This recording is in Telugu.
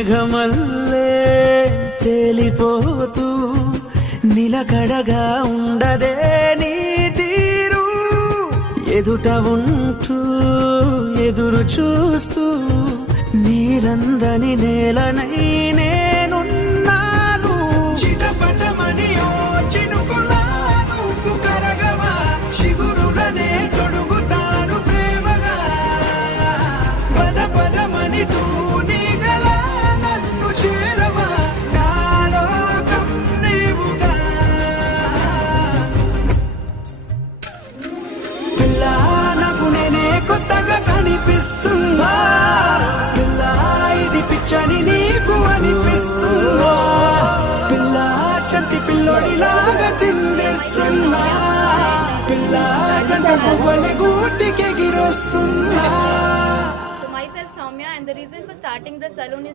మేఘమల్లే తేలిపోతూ నిలకడగా ఉండదే నీ తీరు, ఎదుట ఉంటూ ఎదురు చూస్తూ నీరందని నేలనై నేనున్నాను. చిటపటమని ఓ చినుకులా నువ్వు కరగవా, చిగురులనే తొడుగుతాను ప్రేమగా. పద పదమని నీగలా నన్ను చేరవా, నా లోకం నీవుగా. పిల్లా నాకు నేనే కొత్తగా కనిపిస్తున్నా, పిల్లా ఇది పిచ్చని నీకు అనిపిస్తున్నా, పిల్లా చంటి పిల్లోడిలాగా చిందిస్తున్నా, పిల్లా జంట పువ్వుల గూటికి ఎగిరొస్తున్నా. So myself Soumya, and the reason for starting the salon is